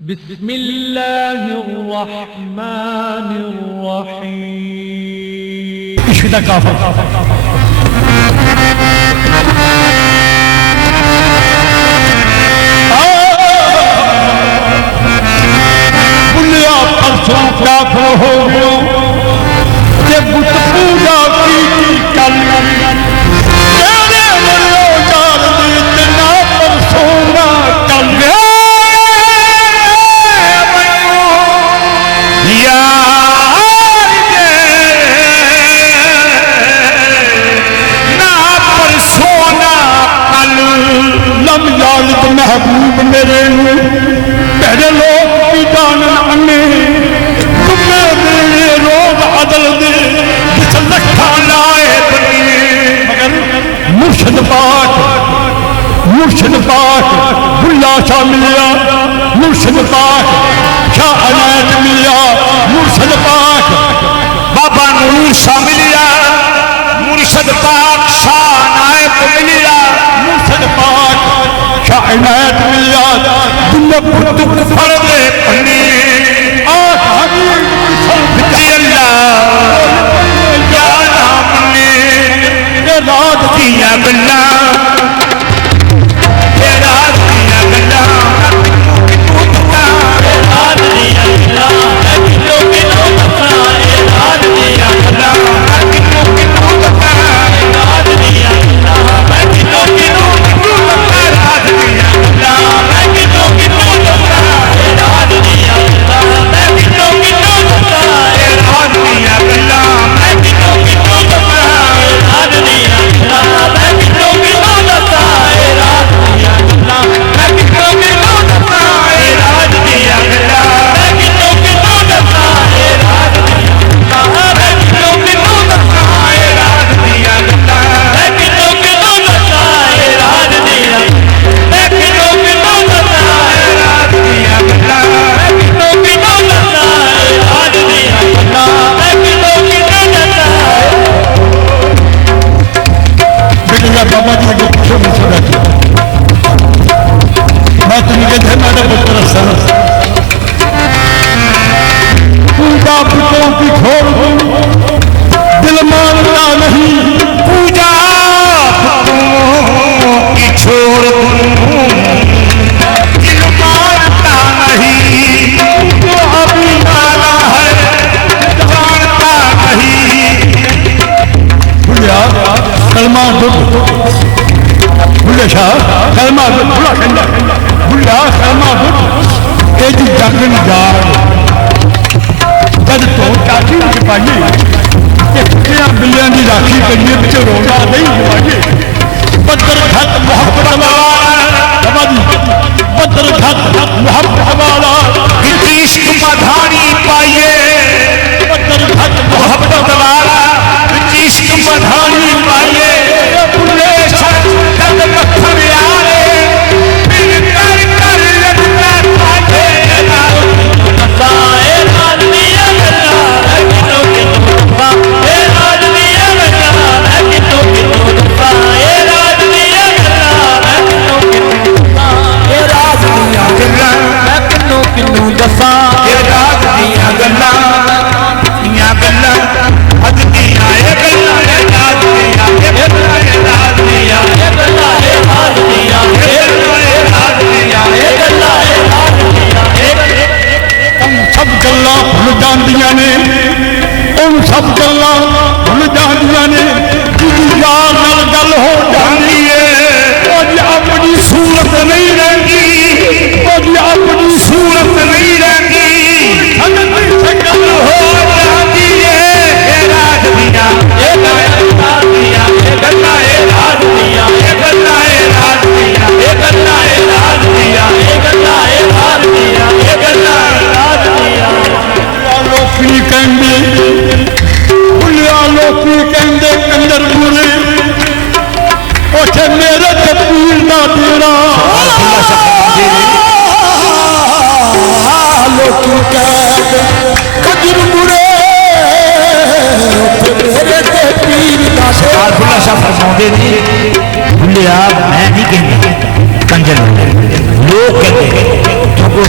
बिस्मिल्लाहिर्रहमानिर्रहीम। इश्क़ काफ़र बुलिया परसों काफ़र हो गयो जे बुत पूजा की कल तेरे मनो जान दी तना परसों ना कल महबूब मेरे पहले लोग की जान आने तुम्हें मेरे रोज अदल दे जिस लखा लाए बनी मगर मुर्शद पाक बुल्ला शाह मिलिया मुर्शद पाक शाह अनायत मिलिया मुर्शद पाक बाबा नूर शाह मिलिया मुर्शद पाक शाह अनायत मिलिया मुर्शद पाक कायनात मिलिया दुनिया पुत फड़ दे पन्नी आख हबीब सल्फी अल्लाह या नाम ने रात दिया गल्ला रात दिया गल्ला रात दिया गल्ला किलो किलो बता रात दिया गल्ला किलो किलो बता रात दिया गल्ला किलो किलो बाबा जी के पीछे मुझे बैठी मैं तुम्हें कहते मेरे पुत्र पूजा पुत्रों की छोड़ दिल मानता नहीं पूजा पुत्रों की छोड़ दिल मानता नहीं जो अभी माना है जानता नहीं कलमा बुल्ले शाह कलमा बुला कंडा बुल्ला कलमा बुल एजी जगन जार जद तो चाची के पाइए कि कुत्तियां बिल्लियां की राखी करिए बिच रोजा नहीं जवाइए बदर खत मोहब्बत वाला बाबा जी बदर खत मोहब्बत वाला इश्क मधानी पाइए बदर खत मोहब्बत वाला इश्क मधानी पाइए बुल्ले शाह कद पत्थर यारे फिर कर कर लगता पाए बताए आदमी अल्लाह कितो कितो बताए आदमी अल्लाह कितो कितो बताए आदमी अल्लाह कितो कितो बताए राज दिया गल्ला मैं किनो किनो दसा ये राज दिया गल्ला हद दिया ये गल्ला राज दिया ये गल्ला राज दिया ये गल्ला राज दिया ये राज दिया ये गल्ला राज दिया उन सब गल्ला भुल जांदियां ने उन सब गल्ला भुल जांदियां ने जिदी यार नाल गल हो जांदी है ओ अपनी सूरत नहीं रहंदी ओ अपनी सूरत नहीं रहंदी संगत से गल हो जांदी है ये राज दिया ये राज दिया ये गल्ला राज दिया ये गल्ला राज दिया ये गल्ला राज दिया ये गल्ला राज दिया ये गल्ला राज दिया लोकी कहंदे बुलिया लोकी कहंदे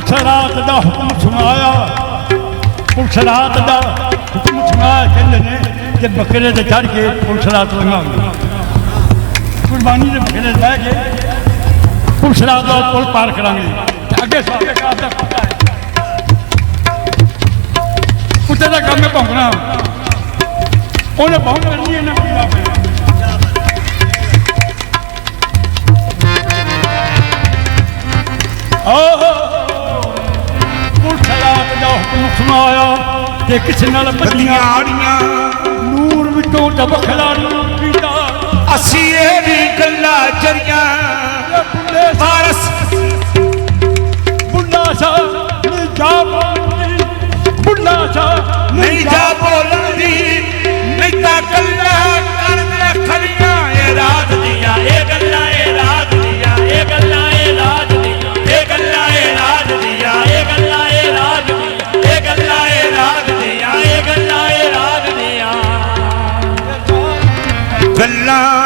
ਪੁਲਿਸ ਰਾਤ ਦਾ ਹੁਕਮ ਸੁਣਾਇਆ, ਪੁਲਿਸ ਰਾਤ ਦਾ ਹੁਕਮ ਸੁਣਾਇਆ। ਕਹਿੰਦੇ ਨੇ ਕਿ ਬੱਕਰੇ ਤੇ ਚੜ੍ਹ ਕੇ ਪੁਲਿਸ ਰਾਤ ਲੰਘਾਉਂਦੇ, ਕੁਰਬਾਨੀ ਦੇ ਬੱਕਰੇ ਤੇ ਬਹਿ ਕੇ ਪੁਲਿਸ ਰਾਤ ਦਾ ਪੁਲ ਪਾਰ ਕਰਾਂਗੇ। ਅੱਗੇ ਸਾਡੇ ਕਾਸ ਦਾ ਕੁੱਤਾ ਹੈ, ਕੁੱਤੇ ਦਾ ਕੰਮ ਹੈ ਭੌਂਕਣਾ, ਉਹਨੇ ਬਹੁਤ ਕਰਨੀ ਇਹਨਾਂ ਪੀਣਾ ਪਿਆ। ਪੁਲਿਸ ਰਾਤ ਦਾ ਹੁਕਮ ਸੁਣਾਇਆ ਤੇ ਕਿਸੇ ਨਾਲ ਬੱਦੀਆਂ ਆੜੀਆਂ ਨੂਰ ਵਿੱਚੋਂ ਦਬਖਲਾ ਨੂੰ ਪੀਂਦਾ। ਅਸੀਂ ਇਹ ਵੀ ਗੱਲਾਂ ਜਰੀਆਂ ਬੁੱਲੇ ਵਾਰਸ ਬੁੱਲਾ ਸਾ ਨਹੀਂ ਜਾ ਬੋਲਦੀ, ਬੁੱਲਾ ਸਾ ਨਹੀਂ ਜਾ ਬੋਲਣ ਦੀ, ਨਹੀਂ ਤਾਂ ਗੱਲਾਂ ਕਰਨ ਖੜੀਆਂ। ਇਹ ਰਾਤ ਦੀਆਂ ਇਹ ਗੱਲਾਂ, ਇਹ ਰਾਤ ਦੀਆਂ ਇਹ ਗੱਲਾਂ, ਇਹ ਰਾਤ ਦੀਆਂ ਇਹ ਗੱਲਾਂ, ਇਹ ਰਾਤ ਦੀਆਂ ਇਹ ਗੱਲਾਂ, ਇਹ ਰਾਤ ਦੀਆਂ ਇਹ ਗੱਲਾਂ, ਇਹ ਰਾਤ ਦੀਆਂ ਇਹ ਗੱਲਾਂ, ਇਹ ਰਾਤ ਦੀਆਂ ਗੱਲਾਂ।